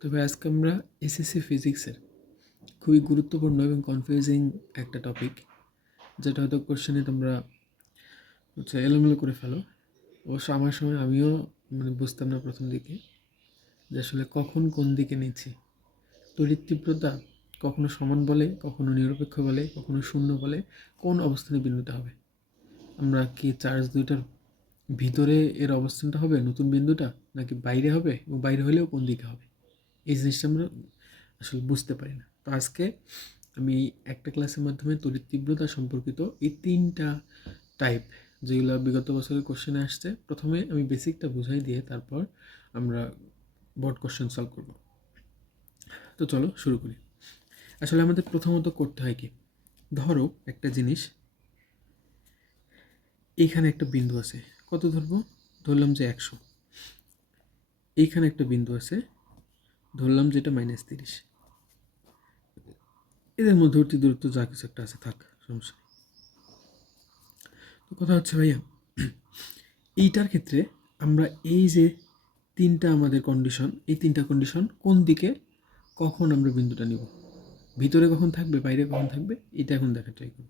তবে আজকে আমরা এসএসসি ফিজিক্সের খুবই গুরুত্বপূর্ণ এবং কনফিউজিং একটা টপিক, যেটা হয়তো কোশ্চেনে তোমরা এলোমেলো করে ফেলো। অবশ্য আমার সময় আমিও বুঝতাম না প্রথম দিকে যে আসলে কখন কোন দিকে নিচ্ছি। তড়িৎ তীব্রতা কখনো সমান বলে, কখনো নিরপেক্ষ বলে, কখনো শূন্য বলে, কোন অবস্থানে বিন্দুটা হবে। আমরা কি চার্জ দুইটার ভিতরে এর অবস্থানটা হবে নতুন বিন্দুটা, নাকি বাইরে হবে, এবং বাইরে হলেও কোন দিকে হবে, এই জিনিসটা আমরা আসলে বুঝতে পারি না। তো আজকে আমি একটা ক্লাসের মাধ্যমে তড়িৎ তীব্রতা সম্পর্কিত এই 3টা টাইপ, যেগুলো বিগত বছরের কোশ্চেনে আসছে, প্রথমে আমি বেসিকটা বুঝাই দিয়ে তারপর আমরা বোর্ড কোশ্চেন সলভ করব। তো চলো শুরু করি। আসলে আমাদের প্রথমত করতে হয় কি, ধরো একটা জিনিস, এইখানে একটা বিন্দু আছে, কত ধরবো, ধরলাম যে 100। এইখানে একটা বিন্দু আছে, ধরলাম যেটা -30। এদের মধ্যবর্তী দূরত্ব যা কিছু একটা আছে থাক, সমস্যা নেই। তো কথা হচ্ছে ভাইয়া, এইটার ক্ষেত্রে আমরা এই যে আমাদের কন্ডিশন, এই 3টা কন্ডিশন কোন দিকে কখন আমরা বিন্দুটা নিব, ভিতরে কখন থাকবে, বাইরে কখন থাকবে, এটা এখন দেখা ট্রাই করব।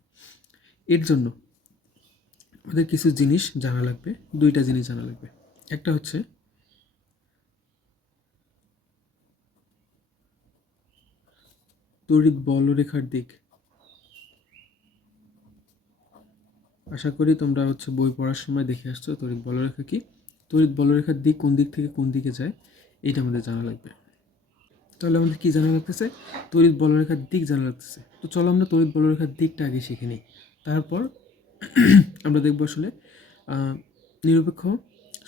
এর জন্য আমাদের কিছু জিনিস জানা লাগবে, 2টা জিনিস জানা লাগবে। একটা হচ্ছে তড়িৎ বলরেখার দিক। আশা করি তোমরা বই পড়ার সময় দেখে আসছো তড়িৎ বলরেখা কি। তড়িৎ বলরেখার দিক কোন দিক থেকে কোন দিকে যায়, এটা আমাদের জানা লাগবে। তাহলে আমাদের কী জানা লাগতেছে, তড়িৎ বলরেখার দিক জানা লাগতেছে। তো চলো আমরা তড়িৎ বলরেখার দিকটা আগে শিখে নিই, তারপর আমরা দেখবো আসলে নিরপেক্ষ,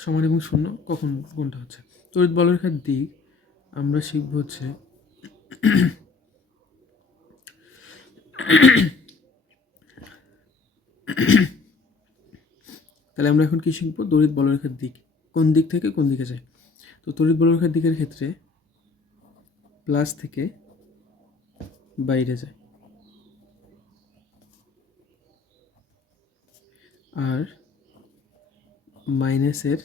সমান এবং শূন্য কখন কোনটা হচ্ছে। তড়িৎ বলরেখার দিক আমরা শিখবো তাহলে আমরা এখন কি শিখবো, তড়িৎ বলরেখার দিক কোন দিক থেকে কোন দিকে যায়। তো তড়িৎ বলরেখার দিকের ক্ষেত্রে প্লাস থেকে বাইরে যায়, আর মাইনাসের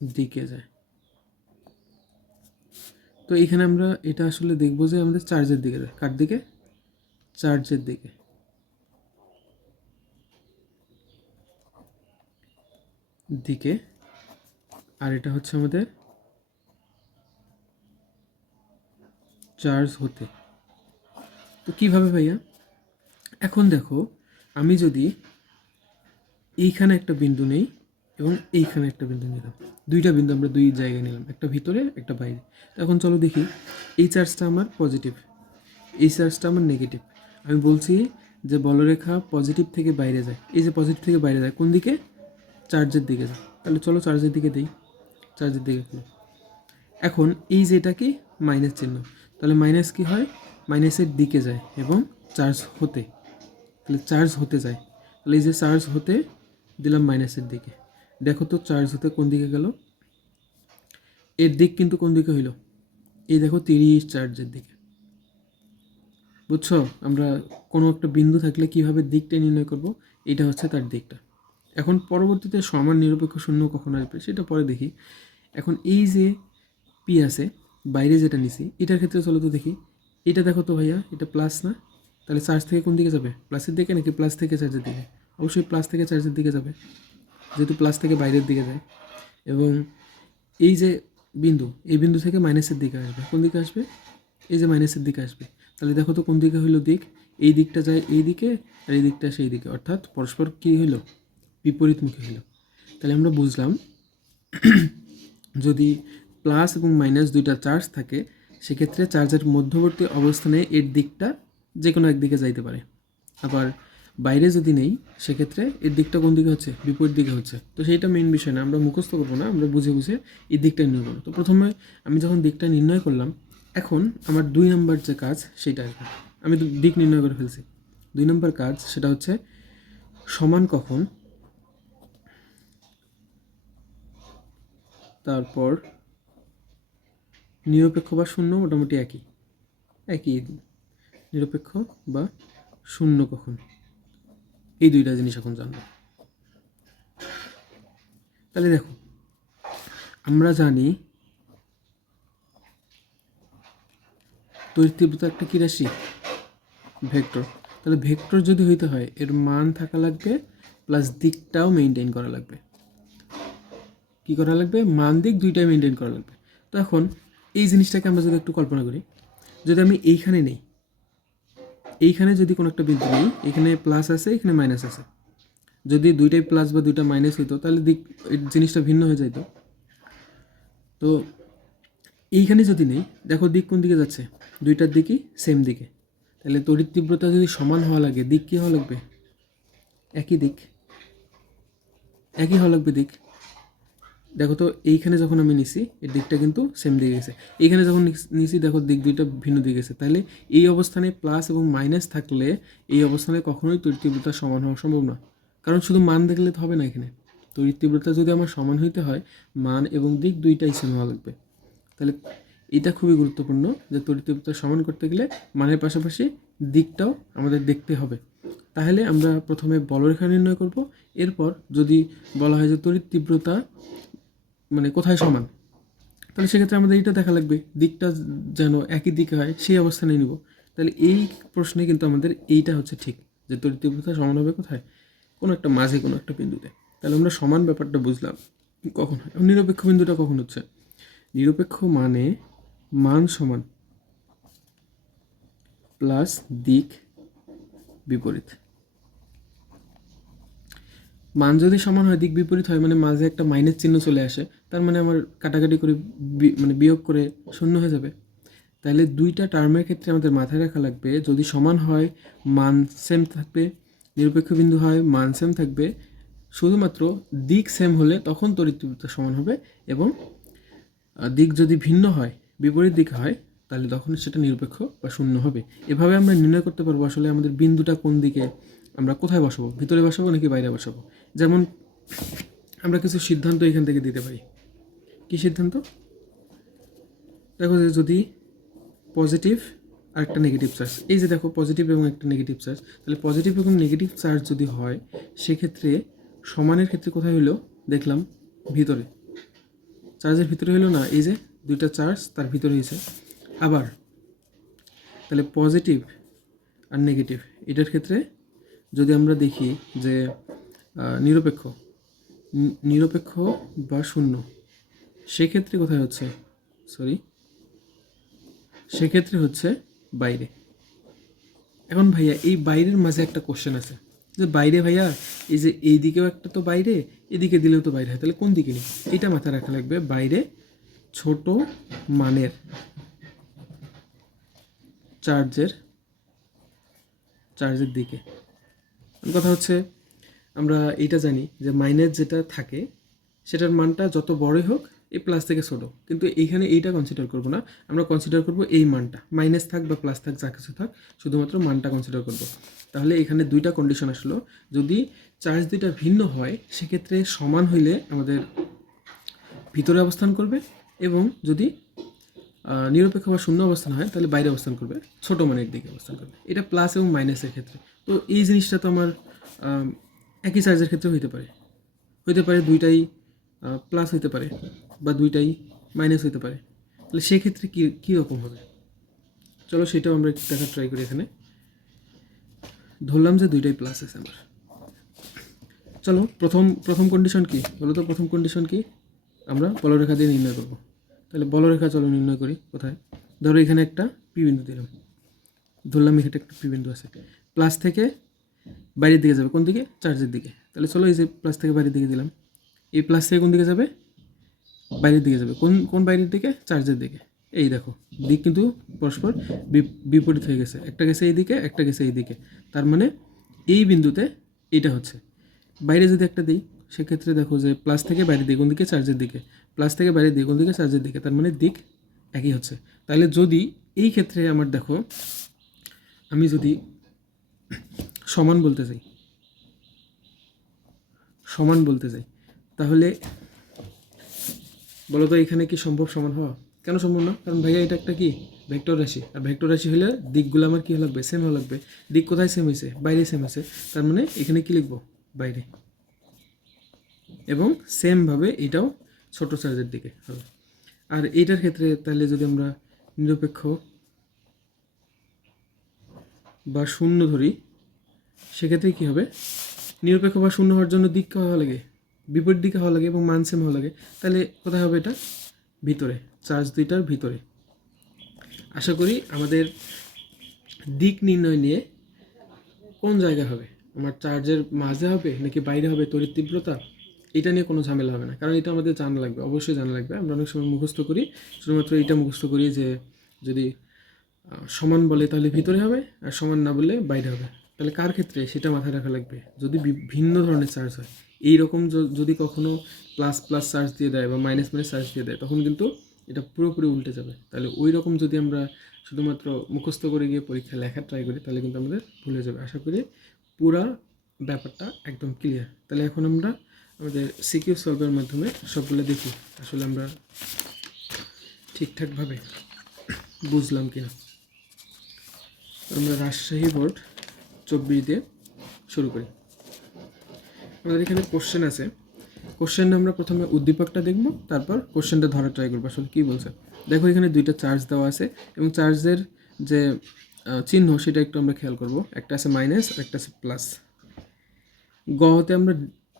দিকে যায়। তো এখানে আমরা এটা আসলে দেখবো যে আমাদের চার্জের দিকে যায়। কার দিকে, চার্জের দিকে। দিকে আর এটা হচ্ছে আমাদের চার্জ হতে। তো কিভাবে ভাইয়া, এখন দেখো আমি যদি এইখানে একটা বিন্দু নেই এবং এইখানে একটা বিন্দু নিলাম, 2টা বিন্দু আমরা 2 জায়গায় নিলাম, একটা ভিতরে একটা বাইরে। তো এখন চলো দেখি, এই চার্জটা আমার পজিটিভ, এই চার্জটা আমার নেগেটিভ। আমি বলছি যে বলরেখা পজিটিভ থেকে বাইরে যায়, এই যে পজিটিভ থেকে বাইরে যায় কোন দিকে, চার্জের দিকে যায়। তাহলে চলো চার্জের দিকে দিই, চার্জের দিকে খুলো। এখন এই যে এটা কি, মাইনাস চিহ্ন, তাহলে মাইনাস কি হয়, মাইনাসের দিকে যায় এবং চার্জ হতে, তাহলে চার্জ হতে যায়। তাহলে এই যে চার্জ হতে দিলাম মাইনাসের দিকে, দেখো তো চার্জ হতে কোন দিকে গেল, এর দিক কিন্তু কোন দিকে হইল, এই দেখো 30 চার্জের দিকে। বুঝছো, আমরা কোনো একটা বিন্দু থাকলে কিভাবে দিকটা নির্ণয় করব, এটা হচ্ছে তার দিকটা। এখন পরবর্তীতে সমান নিরপেক্ষ শূন্য কখন আসবে সেটা পরে দেখি। এখন এই যে পি আছে, বাইরে যেটা নিছি, এটার ক্ষেত্রে চলো তো দেখি। এটা দেখো তো ভাইয়া, এটা প্লাস না, তাহলে চার্জ থেকে কোন দিকে যাবে, প্লাসের দিকে নাকি প্লাস থেকে চার্জের দিকে, অবশ্যই প্লাস থেকে চার্জের দিকে যাবে, যেহেতু প্লাস থেকে বাইরের দিকে যায়। এবং এই যে বিন্দু, এই বিন্দু থেকে মাইনাসের দিকে আসবে, কোন দিকে আসবে, এই যে মাইনাসের দিকে আসবে। তাহলে দেখো তো কোন দিকে হইলো দিক, এই দিকটা যায় এই দিকে আর এই দিকটা সেই দিকে, অর্থাৎ পরস্পর কী হইলো, বিপরীতমুখী হইল। তাহলে আমরা বুঝলাম যদি প্লাস এবং মাইনাস 2টা চার্জ থাকে, সেক্ষেত্রে চার্জের মধ্যবর্তী অবস্থানে এর দিকটা যে কোনো একদিকে যাইতে পারে। আবার বাইরে যদি নেই, সেক্ষেত্রে এর দিকটা কোন দিকে হচ্ছে, বিপরীত দিকে হচ্ছে। তো সেইটা মেইন বিষয় না, আমরা মুখস্থ করবো না, আমরা বুঝে বুঝে এই দিকটা নির্ণয় করবো। তো প্রথমে আমি যখন দিকটা নির্ণয় করলাম, এখন আমার 2 নম্বর যে কাজ সেটা আসবে। আমি দিক নির্ণয় করে ফেলছি, 2 নম্বর কাজ সেটা হচ্ছে সমান কখন, তারপর নিরপেক্ষ বা শূন্য, মোটামুটি একই একই, নিরপেক্ষ বা শূন্য কখন, এই 2টা জিনিস এখন জানবো। তাহলে দেখো, আমরা জানি তড়িৎ তীব্রতা একটা কী রাশি? ভেক্টর। তাহলে ভেক্টর যদি হইতে হয় এর মান থাকা লাগবে প্লাস দিকটাও মেনটেন করা লাগবে। কী করা লাগবে? মান দিক দুইটাই মেনটেন করা লাগবে। তো এখন এই জিনিসটাকে আমরা যদি একটু কল্পনা করি, যদি আমি এইখানে নেই, এইখানে যদি কোনো একটা বিন্দু নেই, এখানে প্লাস আছে, এখানে মাইনাস আছে, যদি দুইটাই প্লাস বা দুইটা মাইনাস হইতো তাহলে দিক জিনিসটা ভিন্ন হয়ে যাইতো। তো এইখানে যদি নেই, দেখো দিক কোন দিকে যাচ্ছে? দুইটার দিকই সেম দিকে। তাহলে তড়িৎ তীব্রতা যদি সমান হওয়া লাগে, দিক কী হওয়া লাগবে? একই দিক, একই হওয়া লাগবে দিক। দেখো তো এইখানে যখন আমি নিছি এর দিকটা কিন্তু সেম দিকে গেছে, এইখানে যখন নিছি দেখো দিক দুইটা ভিন্ন দিকে গেছে। তাহলে এই অবস্থানে প্লাস এবং মাইনাস থাকলে এই অবস্থানে কখনোই তড়িৎ তীব্রতা সমান হওয়া সম্ভব না, কারণ শুধু মান দেখলে তো হবে না। এখানে তড়িৎ তীব্রতা যদি আমার সমান হইতে হয়, মান এবং দিক দুইটাই সেম হওয়া লাগবে। তাহলে এটা খুবই গুরুত্বপূর্ণ যে তড়িৎ তীব্রতা সমান করতে গেলে মানের পাশাপাশি দিকটাও আমাদের দেখতে হবে। তাহলে আমরা প্রথমে বলরেখা নির্ণয় করব, এরপর যদি বলা হয় যে তড়িৎ তীব্রতা মানে কোথায় সমান, তাহলে সেক্ষেত্রে আমাদের এইটা দেখা লাগবে দিকটা যেন একই দিকে হয় সেই অবস্থানে নিব। তাহলে এই প্রশ্নে কিন্তু আমাদের এইটা হচ্ছে ঠিক, যে তড়িৎ তীব্রতা সমান হবে কোথায়? কোনো একটা মাঝে কোনো একটা বিন্দুতে। তাহলে আমরা সমান ব্যাপারটা বুঝলাম। কখন হয়? নিরপেক্ষ বিন্দুটা কখন হচ্ছে? নিরপেক্ষ মানে মান সমান প্লাস দিক বিপরীত। মান যদি সমান হয় দিক বিপরীত হয় মানে মাঝে একটা মাইনাস চিহ্ন চলে আসে, তার মানে আমার কাটাকাটি করে মানে বিয়োগ করে শূন্য হয়ে যাবে। তাহলে দুইটা টার্মের ক্ষেত্রে আমাদের মাথায় রাখা লাগবে, যদি সমান হয় মান সেম থাকবে, নিরপেক্ষ বিন্দু হয় মান সেম থাকবে, শুধুমাত্র দিক সেম হলে তখন তড়িৎ তীব্রতা সমান হবে, এবং দিক যদি ভিন্ন হয়, বিপরীত দিকে হয়, তাহলে তখন সেটা নিরপেক্ষ বা শূন্য হবে। এভাবে আমরা নির্ণয় করতে পারবো আসলে আমাদের বিন্দুটা কোন দিকে, আমরা কোথায় বসাবো, ভিতরে বসাবো নাকি বাইরে বসাবো। যেমন আমরা কিছু সিদ্ধান্ত এখান থেকে দিতে পারি। কি সিদ্ধান্ত? দেখো যে যদি পজিটিভ আর একটা নেগেটিভ চার্জ, এই যে দেখো পজিটিভ এবং একটা নেগেটিভ চার্জ, তাহলে পজিটিভ এবং নেগেটিভ চার্জ যদি হয় সেক্ষেত্রে সমানের ক্ষেত্রে কোথায় হইলো দেখলাম? ভিতরে। চার্জের ভিতরে হইলো না, এই যে দুইটা চার্জ তার ভিতরে হয়েছে। আবার তাহলে পজিটিভ আর নেগেটিভ এটার ক্ষেত্রে যদি আমরা দেখি যে নিরপেক্ষ নিরপেক্ষ বা শূন্য, সেক্ষেত্রে কোথায় হচ্ছে? সেক্ষেত্রে হচ্ছে বাইরে। এখন ভাইয়া এই বাইরের মাঝে একটা কোশ্চেন আছে যে বাইরে ভাইয়া এই যে এই দিকেও একটা তো বাইরে, এদিকে দিলেও তো বাইরে হয়, তাহলে কোন দিকে নিই? এটা মাথায় রাখা লাগবে। বাইরে ছোট মানের চার্জের দিকে। কথা হচ্ছে আমরা এইটা জানি যে মাইনাস যেটা থাকে সেটার মানটা যত বড়ই হোক এই প্লাস থেকে ছোটো, কিন্তু এইখানে এইটা কনসিডার করব না, আমরা কনসিডার করব এই মানটা, মাইনাস থাক বা প্লাস থাক যা কিছু থাক, শুধুমাত্র মানটা কনসিডার করব। তাহলে এখানে দুইটা কন্ডিশন আসলো, যদি চার্জ দুইটা ভিন্ন হয় সেক্ষেত্রে সমান হইলে আমাদের ভিতরে অবস্থান করবে, এবং যদি নিরপেক্ষ বা শূন্য অবস্থান হয় তাহলে বাইরে অবস্থান করবে, ছোটো মানের দিকে অবস্থান করবে। এটা প্লাস এবং মাইনাসের ক্ষেত্রে। তো এই জিনিসটা তো আমার একই চার্জের ক্ষেত্রে হইতে পারে দুইটাই প্লাস হইতে পারে বা দুইটাই মাইনাস হইতে পারে। তাহলে সেক্ষেত্রে কী রকম হবে? চলো সেটাও আমরা একটু দেখা ট্রাই করি। এখানে ধরলাম যে দুইটাই প্লাস আছে আমার। চলো প্রথম কন্ডিশন কি বলো তো? প্রথম কন্ডিশন কি? আমরা বলরেখা দিয়ে নির্ণয় করব। তাহলে বলরেখা চলো নির্ণয় করি। কোথায়? ধরো এখানে একটা পি বিন্দু দিলাম, ধরলাম এখানে একটা পি বিন্দু আছে, প্লাস থেকে বাইরের দিকে যাবে কোন দিকে? চার্জের দিকে। তাহলে চলো এই যে প্লাস থেকে বাইরের দিকে দিলাম, এই প্লাস থেকে কোন দিকে যাবে? বাইরের দিকে যাবে। কোন বাইরের দিকে? চার্জের দিকে। এই দেখো দিক কিন্তু পরস্পর বিপরীত হয়ে গেছে, একটা গেছে এই দিকে, একটা গেছে এই দিকে। তার মানে এই বিন্দুতে এইটা হচ্ছে। বাইরে যদি একটা দিই সেক্ষেত্রে দেখো যে প্লাস থেকে বাইরের দিকে কোন দিকে? চার্জের দিকে। প্লাস থেকে বাইরের দিকে কোন দিকে? চার্জের দিকে। তার মানে দিক একই হচ্ছে। তাহলে যদি এই ক্ষেত্রে আমার দেখো আমি যদি সমান বলতে চাই তাহলে বলো তো এখানে কি সম্ভব সমান হওয়া? কেন সম্ভব না? কারণ ভাইয়া এটা একটা কি ভেক্টর রাশি, আর ভেক্টর রাশি হলে দিকগুলো আমার কী লাগবে? সেম হওয়া লাগবে। দিক কোথায় সেম হয়েছে? বাইরে সেম হয়েছে। তার মানে এখানে কি লিখবো? বাইরে। এবং সেমভাবে এটাও ছোট চার্জের দিকে হবে। আর এইটার ক্ষেত্রে তাহলে যদি আমরা নিরপেক্ষ বা শূন্য ধরি, সেক্ষেত্রে কী হবে, নিরপেক্ষ বা শূন্য হওয়ার জন্য দিক হওয়া লাগে, বিপরীত দিকে হওয়া লাগে এবং মান সেম হওয়া লাগে। তাহলে কোথায় হবে এটা? ভিতরে, চার্জ দুইটার ভিতরে। আশা করি আমাদের দিক নির্ণয় নিয়ে কোন জায়গায় হবে, আমার চার্জের মাঝে হবে নাকি বাইরে হবে তড়িৎ তীব্রতা, এটা নিয়ে কোনো ঝামেলা হবে না, কারণ এটা আমাদের জানা লাগবে, অবশ্যই জানা লাগবে। আমরা অনেক সময় মুখস্থ করি, শুধুমাত্র এটা মুখস্থ করি যে যদি সমান বলে তাহলে ভিতরে হবে, আর সমান না বললে বাইরে হবে। তাহলে কার ক্ষেত্রে সেটা মাথায় রাখা লাগবে। যদি ভিন্ন ধরনের চার্জ হয়, এইরকম যদি কখনো প্লাস প্লাস চার্জ দিয়ে দেয় বা মাইনাস মাইনাস চার্জ দিয়ে দেয়, তখন কিন্তু এটা পুরোপুরি উল্টে যাবে। তাহলে ওই রকম যদি আমরা শুধুমাত্র মুখস্থ করে গিয়ে পরীক্ষা লেখা ট্রাই করি, তাহলে কিন্তু আমাদের ভুলে যাবে। আশা করি পুরা ব্যাপারটা একদম ক্লিয়ার। তাহলে এখন আমরা আমাদের সিকিউ সলভের মাধ্যমে সবগুলো দেখি আসলে আমরা ঠিকঠাকভাবে বুঝলাম কিনা। আমরা রাজশাহী বোর্ড 24 দিয়ে শুরু করি। আমাদের এখানে কোশ্চেন আছে, কোশ্চেনটা আমরা প্রথমে উদ্দীপকটা দেখব, তারপর কোশ্চেনটা ধরা ট্রাই করবো আসলে কী বলছে। দেখো এখানে দুইটা চার্জ দেওয়া আছে এবং চার্জের যে চিহ্ন সেটা একটু আমরা খেয়াল করব। একটা আছে মাইনাস আর একটা আছে প্লাস। গ হতে আমরা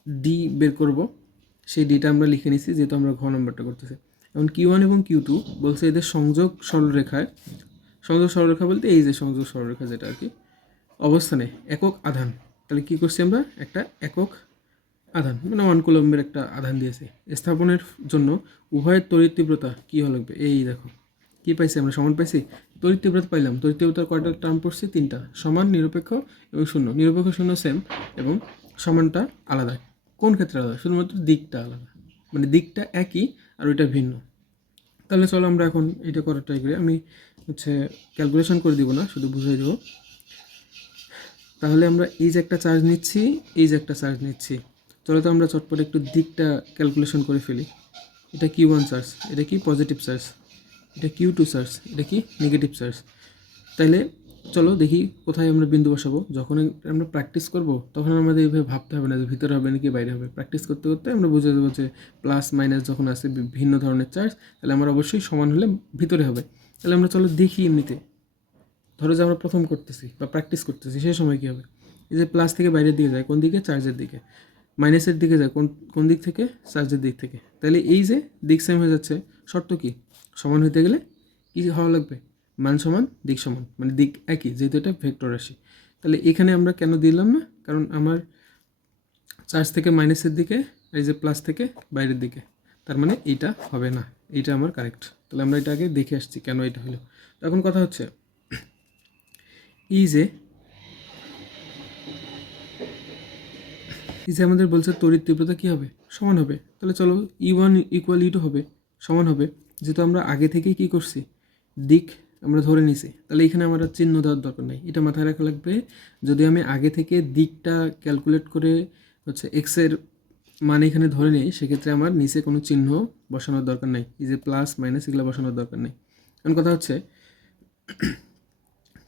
ডি বের করব, সেই ডিটা আমরা লিখে নিছি যেহেতু আমরা ঘ নম্বরটা করতেছি। এখন Q1 এবং Q2 বলছে এদের সংযোগ সরলরেখায়, সংযোগ সরলরেখা বলতে এই যে সংযোগ সরলরেখা যেটা আর কি, অবস্থানে একক আধান। তাহলে কী করছি আমরা, একটা একক আধান মানে 1 কুলম্বের একটা আধান দিয়েছি। স্থাপনের জন্য উভয়ের তড়িৎ তীব্রতা কী হয়ে লাগবে, এই দেখো কী পাইছি আমরা, সমান পাইছি। তড়িৎ তীব্রতা পাইলাম, তড়িৎ তীব্রতার কয়টা টার্ম পড়ছি, 3টা, সমান, নিরপেক্ষ এবং শূন্য। নিরপেক্ষ শূন্য সেম এবং সমানটা আলাদা। কোন ক্ষেত্রে আলাদা, শুধুমাত্র দিকটা আলাদা, মানে দিকটা একই আর ওইটা ভিন্ন। তাহলে চলো আমরা এখন এটা করার ট্রাই করি। আমি ক্যালকুলেশন করে দিব না, শুধু বুঝিয়ে দেবো। তাহলে আমরা এই যে একটা চার্জ নিচ্ছি, এই যে একটা চার্জ নিচ্ছি, চলো তো আমরা চটপট একটু দিকটা ক্যালকুলেশন করে ফেলি। এটা Q1 চার্জ, এটা কি পজিটিভ চার্জ, এটা Q2 চার্জ, এটা কি নেগেটিভ চার্জ। তাইলে চলো দেখি কোথায় আমরা বিন্দু বসাবো। যখন আমরা প্র্যাকটিস করব তখন আমাদের এইভাবে ভাবতে হবে না যে ভিতরে হবে নাকি বাইরে হবে। প্র্যাকটিস করতে করতে আমরা বুঝে যাবো যে প্লাস মাইনাস যখন আসে ভিন্ন ধরনের চার্জ, তাহলে আমরা অবশ্যই সমান হলে ভিতরে হবে। তাহলে আমরা চলো দেখি এমনিতে, ধরো যে আমরা প্রথম করতেছি বা প্র্যাকটিস করতেছি, সেই সময় কী হবে, এই যে প্লাস থেকে বাইরের দিকে যায় কোন দিকে, চার্জের দিকে, মাইনাসের দিকে যায় কোন দিক থেকে, চার্জের দিক থেকে। তাহলে এই যে দিক সেম হয়ে যাচ্ছে, শর্ত কি, সমান হতে গেলে কী হওয়া লাগবে, মান সমান দিক সমান, মানে দিক একই, যেহেতু এটা ভেক্টর রাশি। তাহলে এখানে আমরা কেন দিলাম না, কারণ আমার চার্জ থেকে মাইনাসের দিকে, এই যে প্লাস থেকে বাইরের দিকে, তার মানে এইটা হবে না, এইটা আমার কারেক্ট। তাহলে আমরা এটা আগে দেখে আসছি কেন এটা হলো। এখন কথা হচ্ছে এই যে আমাদের বলছে তড়িৎ তীব্রতা কী হবে, সমান হবে। তাহলে চলো E1 = E2 হবে, সমান হবে, যেহেতু আমরা আগে থেকেই কী করছি, দিক আমরা ধরে নিছি। তাহলে এখানে আমার আর চিহ্ন দেওয়ার দরকার নেই, এটা মাথায় রাখা লাগবে। যদি আমি আগে থেকে দিকটা ক্যালকুলেট করে এক্সের মান এখানে ধরে নিই, সেক্ষেত্রে আমার নিচে কোনো চিহ্ন বসানোর দরকার নেই, এই যে প্লাস মাইনাস এগুলো বসানোর দরকার নেই। কারণ কথা হচ্ছে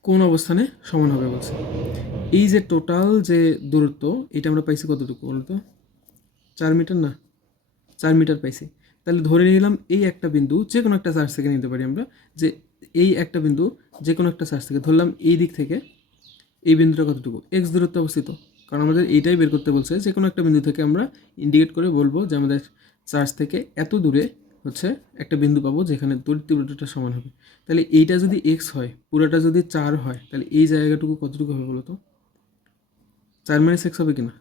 কোন অবস্থানে সমান হবে বলছে। এই যে টোটাল যে দূরত্ব, এটা আমরা পাইছি কতটুকু বলতো, 4 মিটার না, 4 মিটার পাইছি। তাহলে ধরে নিলাম এই একটা বিন্দু যে কোনো একটা চার্জ থেকে নিতে পারি আমরা, যে এই একটা বিন্দু যে কোনো একটা চার্জ থেকে ধরলাম, এই দিক থেকে এই বিন্দুটা কতটুকু, এক্স দূরত্বে অবস্থিত। কারণ আমাদের এইটাই বের করতে বলছে, যে কোনো একটা বিন্দু থেকে আমরা ইন্ডিকেট করে বলবো যে আমাদের চার্জ থেকে এত দূরে একটা বিন্দু পাবো যেখানে তড়িৎ তীব্রতাটা সমান হবে। তাহলে এইটা যদি এক্স হয়, পুরোটা যদি 4 হয়, তাহলে এই জায়গাটুকু কতটুকু হবে বলো তো, 4 - x হবে কিনা,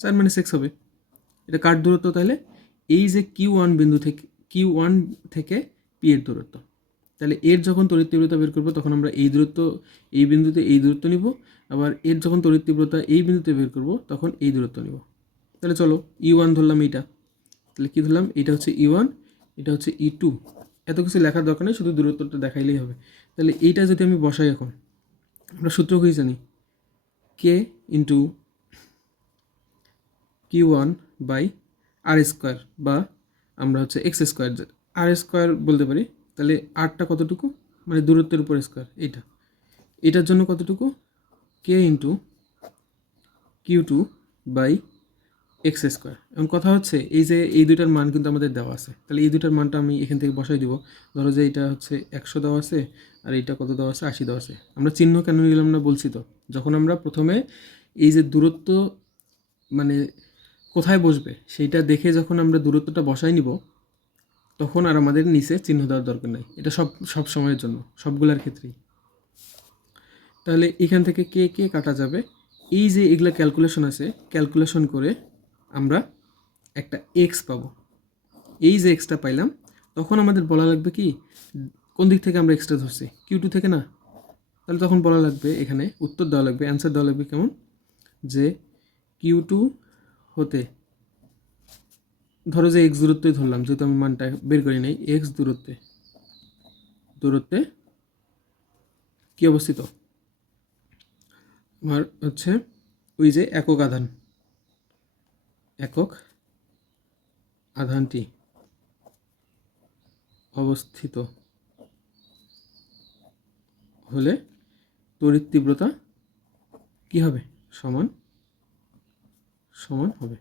4 - x হবে। এটা কার দূরত্ব, তাহলে এই যে Q1 বিন্দু থেকে, Q1 থেকে P এর দূরত্ব। তাহলে এর যখন তড়িৎ তীব্রতা বের করবো তখন আমরা এই দূরত্ব, এই বিন্দুতে এই দূরত্ব নিব, আবার এর যখন তড়িৎ তীব্রতা এই বিন্দুতে বের করব তখন এই দূরত্ব নিব। তাহলে চলো E1 ধরলাম এইটা, তাহলে কী ধরলাম, এটা হচ্ছে E1, এটা হচ্ছে E2। এত কিছু লেখার দরকার নেই, শুধু দূরত্বটা দেখাইলেই হবে। তাহলে এইটা যদি আমি বসাই, এখন আমরা সূত্র কী জানি, K × Q1/r², বা আমরা x², r² বলতে পারি। তাহলে আরটা কতটুকু, মানে দূরত্বের উপর স্কোয়ার, এটার জন্য কতটুকু, K × Q2/r²। X square. এখন কথা হচ্ছে এই যে এই দুইটার মান কিন্তু আমাদের দেওয়া আছে, তাহলে এই দুইটার মানটা আমি এখান থেকে বসাই দিব। ধরো যে এটা হচ্ছে 100 দেওয়া আছে আর এইটা কত দেওয়া আছে, 80 দেওয়া আছে। আমরা চিহ্ন কেন নিলাম না বলছি তো, যখন আমরা প্রথমে এই যে দূরত্ব মানে কোথায় বসবে সেইটা দেখে যখন আমরা দূরত্বটা বসাই নিব, তখন আর আমাদের নিচে চিহ্ন দেওয়ার দরকার নেই। এটা সব সময়ের জন্য, সবগুলোর ক্ষেত্রেই। তাহলে এখান থেকে কে কে কাটা যাবে, এই যে এগুলো ক্যালকুলেশন আছে, ক্যালকুলেশন করে আমরা একটা এক্স পাবো। এই যে এক্সটা পাইলাম, তখন আমাদের বলা লাগবে কি কোন দিক থেকে আমরা এক্সটা ধরছি, Q2 থেকে না? তাহলে তখন বলা লাগবে, এখানে উত্তর দেওয়া লাগবে, অ্যান্সার দেওয়া লাগবে কেমন, যে Q2 হতে, ধরো যে এক্স দূরত্বই ধরলাম, যেহেতু আমি মানটা বের করি নাই, এক্স দূরত্বে কি অবস্থিত, আমার হচ্ছে ওই যে একক আধানটি অবস্থিত হলে তড়িৎ তীব্রতা কি হবে, সমান হবে।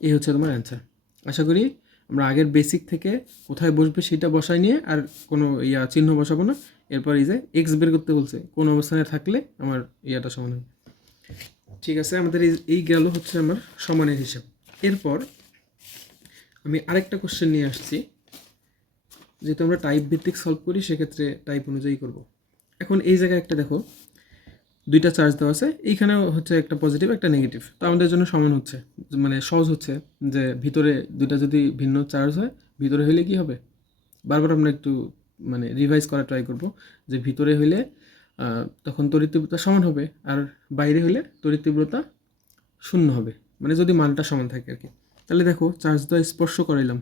এই হচ্ছে তোমার অ্যান্সার। আশা করি আমরা আগের বেসিক থেকে কোথায় বসবে সেটা বসাই নিয়ে আর কোনো চিহ্ন বসাবো না। এরপর এই যে এক্স বের করতে বলছে, কোন অবস্থানে থাকলে আমার সমান হবে। ঠিক আছে, আমাদের এই গেল হচ্ছে আমার সমানের হিসাব। এরপর আমি আরেকটা কোশ্চেন নিয়ে আসছি, যেহেতু আমরা টাইপ ভিত্তিক সলভ করি সেক্ষেত্রে টাইপ অনুযায়ী করব। এখন এই জায়গায় একটা দেখো, দুইটা চার্জ দেওয়া আছে, এইখানেও হচ্ছে একটা পজিটিভ একটা নেগেটিভ, তো আমাদের জন্য সমান হচ্ছে, মানে সহজ হচ্ছে যে ভিতরে দুইটা যদি ভিন্ন চার্জ হয়, ভিতরে হইলে কি হবে, বারবার আমরা একটু মানে রিভাইজ করা ট্রাই করব, যে ভিতরে হইলে তখন তড়িৎ তীব্রতা সমান হবে, আর বাইরে হলে তড়িৎ তীব্রতা শূন্য হবে, মানে যদি মানটা সমান থাকে আর কি। তাহলে দেখো চার্জ দেওয়া স্পর্শ করাইলাম,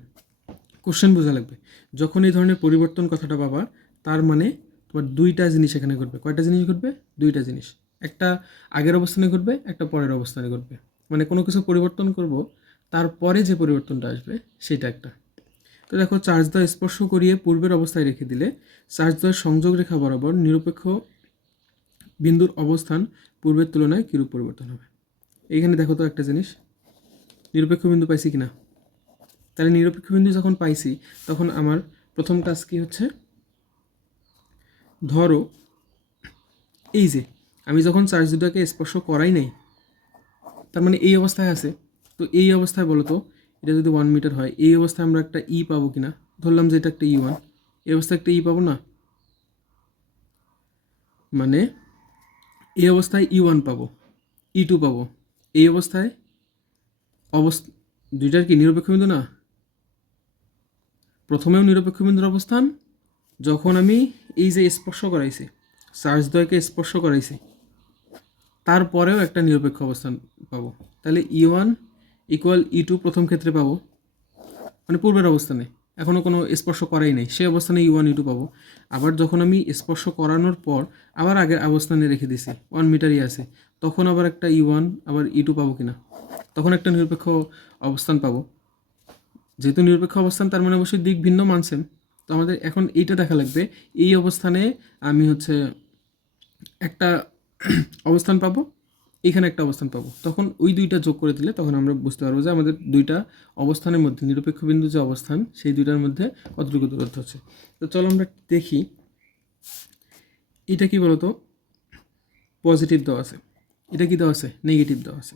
কোশ্চেন বোঝা লাগবে, যখন এই ধরনের পরিবর্তন কথাটা পাবা, তার মানে তোমার দুইটা জিনিস এখানে ঘটবে। কয়টা জিনিস ঘটবে? দুইটা জিনিস। একটা আগের অবস্থানে ঘটবে, একটা পরের অবস্থানে ঘটবে। মানে কোনো কিছু পরিবর্তন করব, তারপরে যে পরিবর্তনটা আসবে সেটা একটা। তো দেখো, চার্জ দেওয়া স্পর্শ করিয়ে পূর্বের অবস্থায় রেখে দিলে চার্জ দেওয়ার সংযোগ রেখা বরাবর নিরপেক্ষ বিন্দুর অবস্থান পূর্বের তুলনায় কিরূপ পরিবর্তন হবে। এইখানে দেখো তো একটা জিনিস, নিরপেক্ষ বিন্দু পাইছি কিনা। তাহলে নিরপেক্ষ বিন্দু যখন পাইছি, তখন আমার প্রথম কাজ কি হচ্ছে, ধরো এই যে আমি যখন চার্জ দুটাকে স্পর্শ করাই নাই, তার মানে এই অবস্থায় আছে, তো এই অবস্থায় বলো তো, এটা যদি 1 মিটার হয়, এই অবস্থায় আমরা একটা ই পাবো কিনা, ধরলাম যে এটা একটা E1, এই অবস্থায় একটা ই পাবো না, মানে এই অবস্থায় E1 পাবো, E2 পাবো, এই অবস্থায় দুইটার কি নিরপেক্ষ বিন্দু না, প্রথমেও নিরপেক্ষ বিন্দুর অবস্থান, যখন আমি এই যে স্পর্শ করাইছি, চার্জ দ্বয়কে স্পর্শ করাইছি, তারপরেও একটা নিরপেক্ষ অবস্থান পাবো। তাহলে E1 ইকুয়াল E2 প্রথম ক্ষেত্রে পাবো, মানে পূর্বের অবস্থানে এখনও কোনো স্পর্শ করাই নেই, সেই অবস্থানে E1 E2 পাবো। আবার যখন আমি স্পর্শ করানোর পর আবার আগের অবস্থানে রেখে দিছি, 1 মিটারই আছে, তখন আবার একটা E1 আবার E2 পাবো কিনা, তখন একটা নিরপেক্ষ অবস্থান পাবো। যেহেতু নিরপেক্ষ অবস্থান, তার মানে অবশ্যই দিক ভিন্ন, মান সেম। তো আমাদের এখন এইটা দেখা লাগবে, এই অবস্থানে আমি হচ্ছে একটা অবস্থান পাবো, এখানে একটা অবস্থান পাবো, তখন ওই দুইটা যোগ করে দিলে তখন আমরা বুঝতে পারবো যে আমাদের দুইটা অবস্থানের মধ্যে নিরপেক্ষ বিন্দু যে অবস্থান, সেই দুইটার মধ্যে কতটুকু দূরত্ব হচ্ছে। তো চলো আমরা দেখি, এটা কি বলতো, পজিটিভ দেওয়া আছে, এটা কি দেওয়া আছে, নেগেটিভ দেওয়া আছে।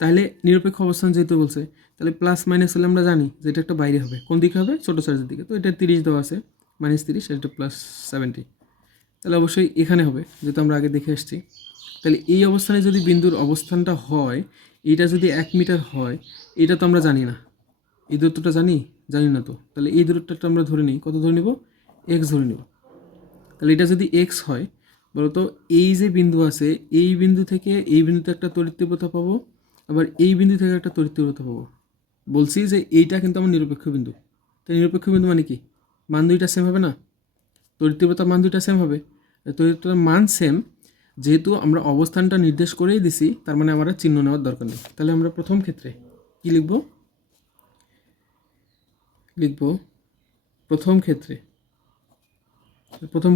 তাহলে নিরপেক্ষ অবস্থান যেহেতু বলছে, তাহলে প্লাস মাইনাস হলে আমরা জানি যে এটা একটা বাইরে হবে, কোন দিকে হবে, ছোটো চার্জের দিকে। তো এটা 30 দেওয়া আছে, -30, এটা +70, তাহলে অবশ্যই এখানে হবে, যেহেতু আমরা আগে দেখে এসেছি। তাহলে এই অবস্থানে যদি বিন্দুর অবস্থানটা হয়, এটা যদি 1 মিটার হয়, এটা তো আমরা জানি না, এই দূরত্বটা জানি না তো। তাহলে এই দূরত্বটা আমরা ধরে নিই, কত ধরে নিব, এক্স ধরে নিব। তাহলে এটা যদি এক্স হয়, বলতো এই যে বিন্দু আছে, এই বিন্দু থেকে এই বিন্দুতে একটা তড়িৎ তীব্রতা পাবো, আবার এই বিন্দু থেকে একটা তড়িৎ তীব্রতা পাবো। বলছি যে এইটা কিন্তু আমার নিরপেক্ষ বিন্দু। তো নিরপেক্ষ বিন্দু মানে কি, মান দুইটা সেম হবে না, তড়িৎ তীব্রতার মান দুইটা সেম হবে। তড়িৎ তীব্রতার মান সেম, যেহেতু আমরা অবস্থানটা নির্দেশ করেই দিছি, তার মানে আমার চিহ্ন নেওয়ার দরকার নেই। তাহলে আমরা প্রথম ক্ষেত্রে কি লিখব, প্রথম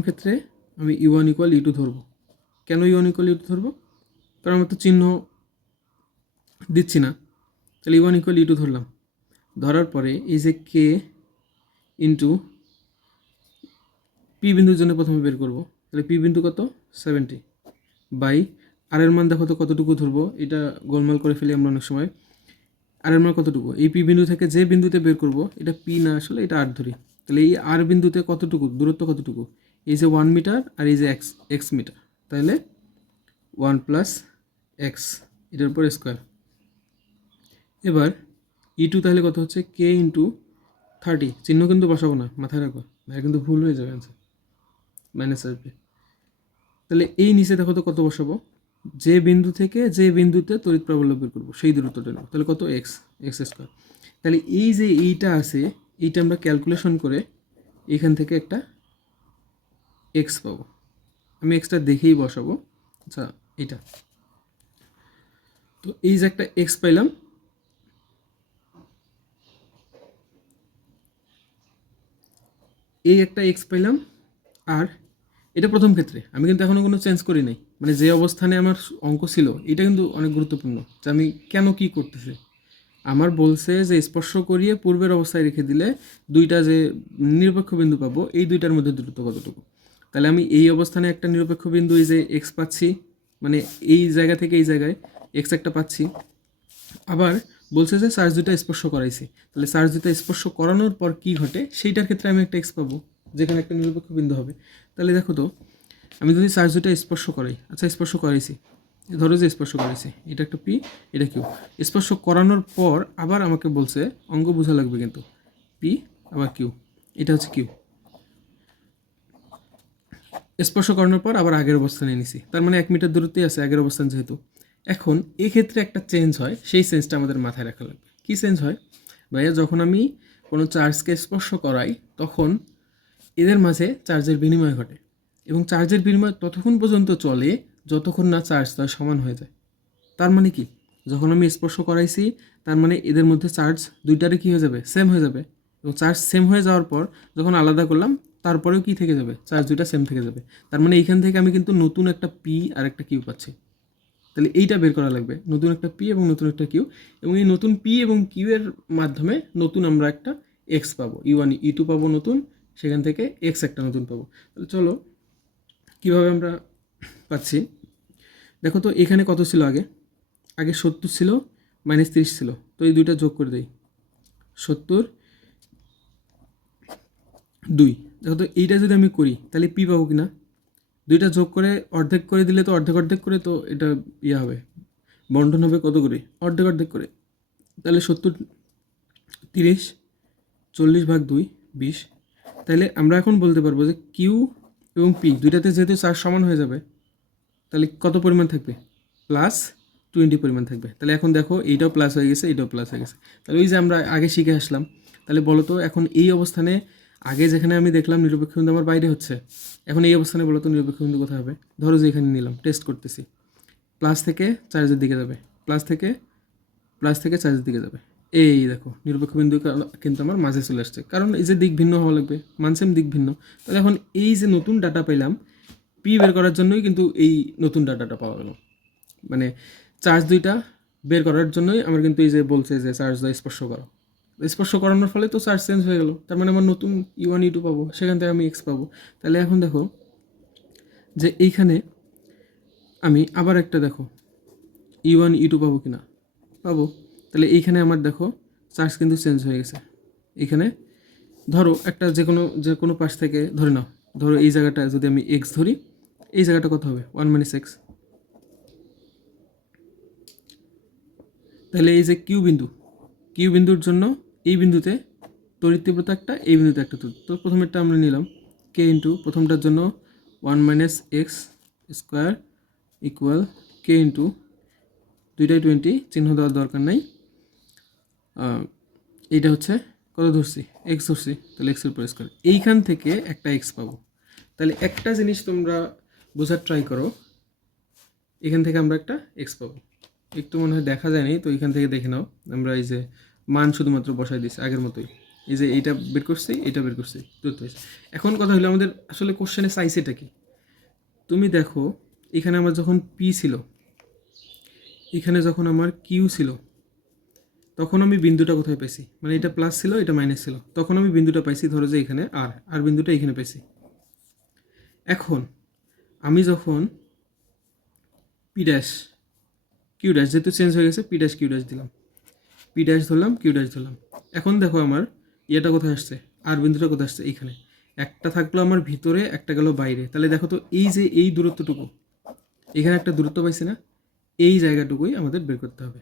ক্ষেত্রে আমি E1 ইকুয়াল E2 ধরবো। কেন E1 ইকুয়াল E2 ধরবো, কারণ আমরা তো চিহ্ন দিচ্ছি না, তাহলে E1 ইকুয়াল E2 ধরলাম, ধরার পরে এই যে কে ইন্টু পি বিন্দুর জন্য প্রথমে বের করব, তাহলে পি বিন্দু কত 70 বাই আর এর মান দেখো তো কতটুকু ধরবো, এটা গোলমাল করে ফেলি আমরা অনেক সময়। আর এর মান কতটুকু, এই পি বিন্দু থেকে যে বিন্দুতে বের করব এটা পি না, আসলে এটা আর ধরি, তাহলে এই আর বিন্দুতে কতটুকু দূরত্ব, কতটুকু এই যে 1 মিটার আর এই যে এক্স এক্স মিটার, তাহলে 1 প্লাস এক্স এটার উপর স্কোয়ার। এবার E2 তাহলে কত হচ্ছে কে ইন্টু 30, চিহ্ন কিন্তু বসাবো না, মাথায় রাখো, না কিন্তু ভুল হয়ে যাবে অ্যান্সার, মাইনাস আসবে। তাহলে এই নিচে দেখো তো কত বসাবো, যে বিন্দু থেকে যে বিন্দুতে তড়িৎ প্রাবল্য বের করবো সেই দূরত্বটা নেব, তাহলে কত এক্স এক্স স্কোয়ার। তাহলে এই যে এইটা আছে, এইটা আমরা ক্যালকুলেশন করে এখান থেকে একটা এক্স পাবো, আমি এক্সটা দেখেই বসাবো। আচ্ছা এটা তো এই যে একটা এক্স পাইলাম, এই একটা এক্স পাইলাম। আর এটা প্রথম ক্ষেত্রে আমি কিন্তু এখনও কোনো চেঞ্জ করি নাই, মানে যে অবস্থানে আমার অঙ্ক ছিল এটা কিন্তু অনেক গুরুত্বপূর্ণ, যে আমি কেন কি করতেছি। আমার বলছে যে স্পর্শ করিয়ে পূর্বের অবস্থায় রেখে দিলে দুইটা যে নিরপেক্ষ বিন্দু পাবো এই দুইটার মধ্যে দূরত্ব কতটুকু। তাহলে আমি এই অবস্থানে একটা নিরপেক্ষ বিন্দু এই যে এক্স পাচ্ছি, মানে এই জায়গা থেকে এই জায়গায় এক্স একটা পাচ্ছি। আবার বলছে যে চার্জ দুটা স্পর্শ করাইছি, তাহলে চার্জ দুটা স্পর্শ করানোর পর কি ঘটে সেইটার ক্ষেত্রে আমি একটা এক্স পাবো, যেখানে একটা নিরপেক্ষ বিন্দু হবে। তাহলে দেখো তো আমি যদি চার্জ দুটা স্পর্শ করাই, আচ্ছা স্পর্শ করাইছি, ধরো যে স্পর্শ করাইছি, এটা একটা পি এটা কিউ, স্পর্শ করানোর পর আবার আমাকে বলছে অঙ্ক বোঝা লাগবে কিন্তু, পি আবার কিউ, এটা হচ্ছে কিউ। স্পর্শ করানোর পর আবার আগের অবস্থানে নিছি, তার মানে 1 মিটার দূরত্বে আছে আগের অবস্থান যেহেতু। এখন এক্ষেত্রে একটা চেঞ্জ হয়, সেই চেঞ্জটা আমাদের মাথায় রাখা লাগবে। কী চেঞ্জ হয় ভাইয়া, যখন আমি কোনো চার্জকে স্পর্শ করাই তখন এদের মাঝে চার্জের বিনিময় ঘটে, এবং চার্জের বিনিময় ততক্ষণ পর্যন্ত চলে যতক্ষণ না চার্জটা সমান হয়ে যায়। তার মানে কি, যখন আমি স্পর্শ করাইছি তার মানে এদের মধ্যে চার্জ দুইটারে কী হয়ে যাবে, সেম হয়ে যাবে, এবং চার্জ সেম হয়ে যাওয়ার পর যখন আলাদা করলাম তারপরেও কি থেকে যাবে, চার্জ দুইটা সেম থেকে যাবে। তার মানে এইখান থেকে আমি কিন্তু নতুন একটা পি আর একটা কিউ পাচ্ছি। তাহলে এইটা বের করা লাগবে, নতুন একটা পি এবং নতুন একটা কিউ, এবং এই নতুন পি এবং কিউ এর মাধ্যমে নতুন আমরা একটা এক্স পাবো, E1 E2 পাবো নতুন, সেখান থেকে এক্স একটা নতুন পাবো। তাহলে চলো কীভাবে আমরা পাচ্ছি, দেখো তো এখানে কত ছিল আগে, আগে 70 ছিল, -30 ছিল, তো এই দুইটা যোগ করে দেই, 70 2। দেখো তো এইটা যদি আমি করি তাহলে পি পাবো কি না, দুইটা যোগ করে অর্ধেক করে দিলে তো অর্ধেক অর্ধেক করে তো এটা ইয়ে হবে, বন্টন হবে কত করে, অর্ধেক অর্ধেক করে। তাহলে 70 30 40/2 20। তাহলে আমরা এখন বলতে পারবো যে কিউ এবং পি দুইটাতে যেহেতু চার্জ সমান হয়ে যাবে, তাহলে কত পরিমাণ থাকবে, +20 পরিমাণ থাকবে। তাহলে এখন দেখো এইটাও প্লাস হয়ে গেছে, এইটাও প্লাস হয়ে গেছে। তাহলে ওই যে আমরা আগে শিখে আসলাম, তাহলে বলো তো এখন এই অবস্থানে আগে যেখানে আমি দেখলাম নিরপেক্ষ বিন্দু আমার বাইরে হচ্ছে, এখন এই অবস্থানে বলো তো নিরপেক্ষ বিন্দু কোথায় হবে, ধরো যে এখানে নিলাম, টেস্ট করতেছি, প্লাস থেকে চার্জের দিকে যাবে, প্লাস থেকে চার্জের দিকে যাবে। এই দেখো নিরপেক্ষ বিন্দু কিন্তু আমার মাঝে চলে আসছে, কারণ এই যে দিক ভিন্ন হওয়া লাগবে, মানসেম দিক ভিন্ন। তাহলে এখন এই যে নতুন ডাটা পেলাম পি বের করার জন্যই কিন্তু এই নতুন ডাটাটা পাওয়া গেল, মানে চার্জ দুইটা বের করার জন্যই আমার কিন্তু এই যে বলছে যে চার্জ দ্বারা স্পর্শ করো, স্পর্শ করানোর ফলে তো চার্জ চেঞ্জ হয়ে গেল, তার মানে আমার নতুন E1 E2 পাবো, সেখান থেকে আমি এক্স পাবো। তাহলে এখন দেখো যে এইখানে আমি আবার একটা দেখো E1 E2 পাবো কি না, পাবো। তাহলে এইখানে আমার দেখো চার্জ কিন্তু চেঞ্জ হয়ে গেছে, এখানে ধরো একটা যে কোনো পাশ থেকে ধরে নাও, ধরো এই জায়গাটা যদি আমি এক্স ধরি, এই জায়গাটা কত হবে 1 - x। তাহলে এই যে কিউ বিন্দুর জন্য এই বিন্দুতে তড়িৎ তীব্রতা একটা, এই বিন্দুতে একটা তড়িৎ, তো প্রথমেরটা আমরা নিলাম কে ইন্টু প্রথমটার জন্য 1 - x স্কোয়ার ইকুয়াল কে ইন্টু দুইটাই 20, চিহ্ন দেওয়ার দরকার নাই। এইটা হচ্ছে কত ধরছি, এক্স ধরছি, তাহলে এক্সের উপর স্কোয়ার, এইখান থেকে একটা এক্স পাবো। তাহলে একটা জিনিস তোমরা বোঝার ট্রাই করো, এখান থেকে আমরা একটা এক্স পাবো, একটু মনে হয় দেখা যায়নি, তো এখান থেকে দেখে নাও, আমরা এই যে মান শুধুমাত্র বসাই দিচ্ছি আগের মতোই, এই যে এইটা বের করছি এটা বের করছি দূরত্ব হয়েছে। এখন কথা হলো আমাদের আসলে কোশ্চেনে চাইছে এটা কি, তুমি দেখো এখানে আমার যখন পি ছিল, এখানে যখন আমার কিউ ছিল, তখন আমি বিন্দুটা কোথায় পাইছি, মানে এটা প্লাস ছিল এটা মাইনাস ছিল, তখন আমি বিন্দুটা পাইছি ধরো যে এখানে আর বিন্দুটা এখানে পাইছি। এখন আমি যখন পি ড্যাশ কিউ ড্যাশ, যেহেতু চেঞ্জ হয়ে গেছে, পি ড্যাশ কিউ ড্যাশ দিলাম, পি ড্যাশ ধরলাম, কিউ ড্যাশ ধরলাম। এখন দেখো আমার ইয়েটা কোথায় আসছে, আর বিন্দুটা কোথায় আসছে, এইখানে। একটা থাকলো আমার ভিতরে, একটা গেল বাইরে। তাহলে দেখো তো এই যে এই দূরত্বটুকু, এখানে একটা দূরত্ব পাইছি না, এই জায়গাটুকুই আমাদের বের করতে হবে।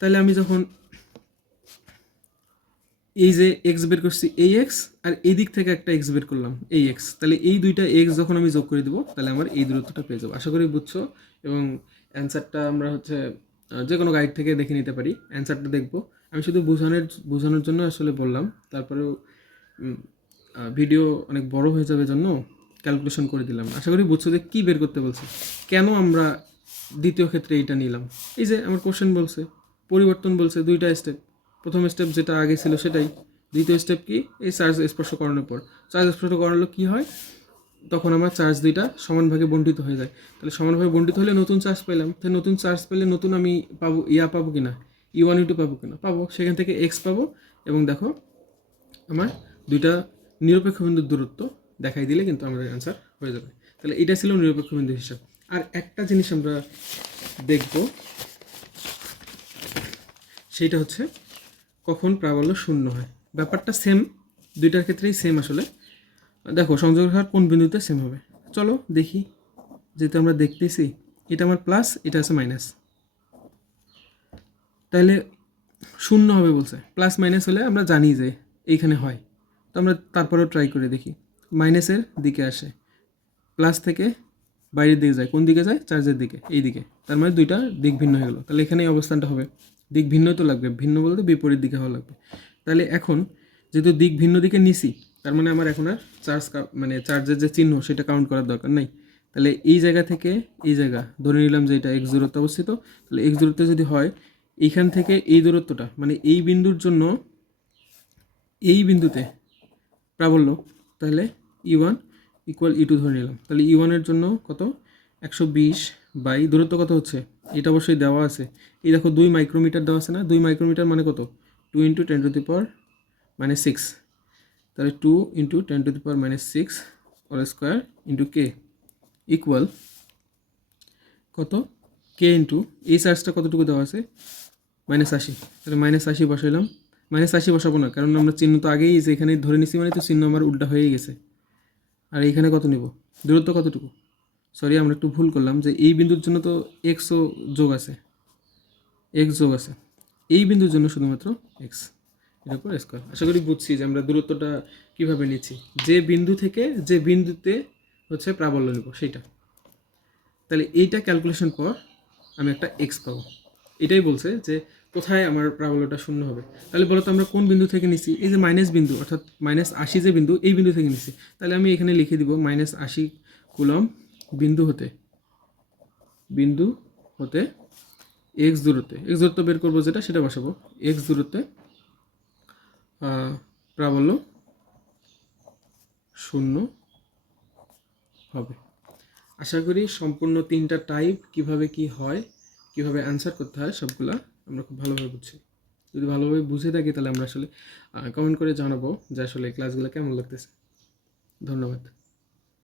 তাহলে আমি যখন এই যে এক্স বের করছি, এই এক্স, আর এই দিক থেকে একটা এক্স বের করলাম, এই এক্স, তাহলে এই দুইটা এক্স যখন আমি যোগ করে দেবো, তাহলে আমার এই দূরত্বটা পেয়ে যাবো। আশা করি বুঝছো। এবং অ্যান্সারটা আমরা হচ্ছে যে কোনো গাইড থেকে দেখে নিতে পারি, অ্যান্সারটা দেখবো। আমি শুধু বোঝানোর জন্য আসলে বললাম। তারপরেও ভিডিও অনেক বড় হয়ে যাবে জন্য ক্যালকুলেশন করে দিলাম। আশা করি বুঝছো যে কী বের করতে বলছে, কেন আমরা দ্বিতীয় ক্ষেত্রে এইটা নিলাম। এই যে আমার কোশ্চেন বলছে পরিবর্তন, বলছে দুইটা স্টেপ। প্রথম স্টেপ যেটা আগে ছিল সেটাই, দ্বিতীয় স্টেপ কি, এই চার্জ স্পর্শ করানোর পর। চার্জ স্পর্শ করানো কি হয়, তখন আমার চার্জ দুইটা সমানভাগে বণ্টিত হয়ে যায়। তাহলে সমানভাবে বণ্টিত হলে নতুন চার্জ পেলাম। তাহলে নতুন চার্জ পেলে নতুন আমি পাবো, পাবো কিনা, ইউ1 ইউ2 পাবো কিনা, পাবো। সেখান থেকে এক্স পাবো। এবং দেখো আমার দুইটা নিরপেক্ষ বিন্দুর দূরত্ব দেখাই দিলে কিন্তু আমাদের অ্যান্সার হয়ে যাবে। তাহলে এটা ছিল নিরপেক্ষ বিন্দুর হিসাব। আর একটা জিনিস আমরা দেখব, সেইটা হচ্ছে কখন প্রাবল্য শূন্য হয়। ব্যাপারটা সেম, দুইটার ক্ষেত্রেই সেম আসলে। দেখো সংযোগ রেখার কোন বিন্দুতে সেম হবে, চলো দেখি। যেহেতু আমরা দেখতেছি এটা আমার প্লাস, এটা আছে মাইনাস, তাহলে শূন্য হবে বলছে। প্লাস মাইনাস হলে আমরা জানি যে এইখানে হয়, তো আমরা তারপরেও ট্রাই করে দেখি। মাইনাসের দিকে আসে, প্লাস থেকে বাইরের দিকে যায়, কোন দিকে যায়, চার্জের দিকে, এই দিকে। তার মানে দুইটা দিক ভিন্ন হয়ে গেলো। তাহলে এখানে এই অবস্থানটা হবে, দিক ভিন্ন তো লাগবে, ভিন্ন বলতে বিপরীত দিকে হওয়া লাগবে। তাহলে এখন যেহেতু দিক ভিন্ন দিকে নিছি, তার মানে আমার এখন আর চার্জ মানে চার্জের যে চিহ্ন সেটা কাউন্ট করার দরকার নাই। তাহলে এই জায়গা থেকে এই জায়গা ধরে নিলাম যে এটা এক্স দূরত্ব অবস্থিত। তাহলে এক্স দূরত্ব যদি হয়, এইখান থেকে এই দূরত্বটা, মানে এই বিন্দুর জন্য এই বিন্দুতে প্রাবল্য, তাহলে ই1 ইকুয়াল ই2 ধরে নিলাম। তাহলে ই1-এর জন্য কত, 120 বাই দূরত্ব কত হচ্ছে, এটা অবশ্যই দেওয়া আছে। এই দেখো 2 মাইক্রোমিটার দেওয়া আছে না, 2 মাইক্রোমিটার মানে কত, 2 × 10⁻⁻6। তাহলে 2 × 10⁻⁻6 whole square into K equal কত, কে ইন্টু এই চার্জটা কতটুকু দেওয়া আছে, -80। তাহলে -80 বসাইলাম। -80 বসাবো না, কারণ আমরা চিহ্ন তো আগেই যে এখানে ধরে নিছি, মানে তো চিহ্ন আমার উল্টা হয়েই গেছে। আর এইখানে কত নেব, দূরত্ব কতটুকু, সরি আমরা একটু ভুল করলাম, যে এই বিন্দুর জন্য তো এক্সও যোগ আছে, এক্স যোগ আছে, এই বিন্দুর জন্য শুধুমাত্র এক্স, এর উপর স্কোয়ার। আশা করি বুঝছি যে আমরা দূরত্বটা কীভাবে নিচ্ছি, যে বিন্দু থেকে যে বিন্দুতে হচ্ছে প্রাবল্য নেব সেইটা। তাহলে এইটা ক্যালকুলেশন পর আমি একটা এক্স পাবো। এটাই বলছে যে কোথায় আমার প্রাবল্যটা শূন্য হবে। তাহলে বলো তো আমরা কোন বিন্দু থেকে নিছি, এই যে মাইনাস বিন্দু, অর্থাৎ -80 যে বিন্দু, এই বিন্দু থেকে নিছি। তাহলে আমি এখানে লিখে দিব -80 কুলম্ব বিন্দু হতে এক্স দূরত্ব বের করবো যেটা, সেটা বসাবো। এক্স দূরত্বে প্রাবল্য শূন্য হবে। আশা করি সম্পূর্ণ 3টা টাইপ কিভাবে কি হয়, কিভাবে অ্যান্সার করতে হয়, সবগুলা আমরা খুব ভালোভাবে বুঝছি। যদি ভালোভাবে বুঝে থাকি তাহলে আমরা আসলে কমেন্ট করে জানাবো যে আসলে ক্লাসগুলো কেমন লাগতেছে। ধন্যবাদ।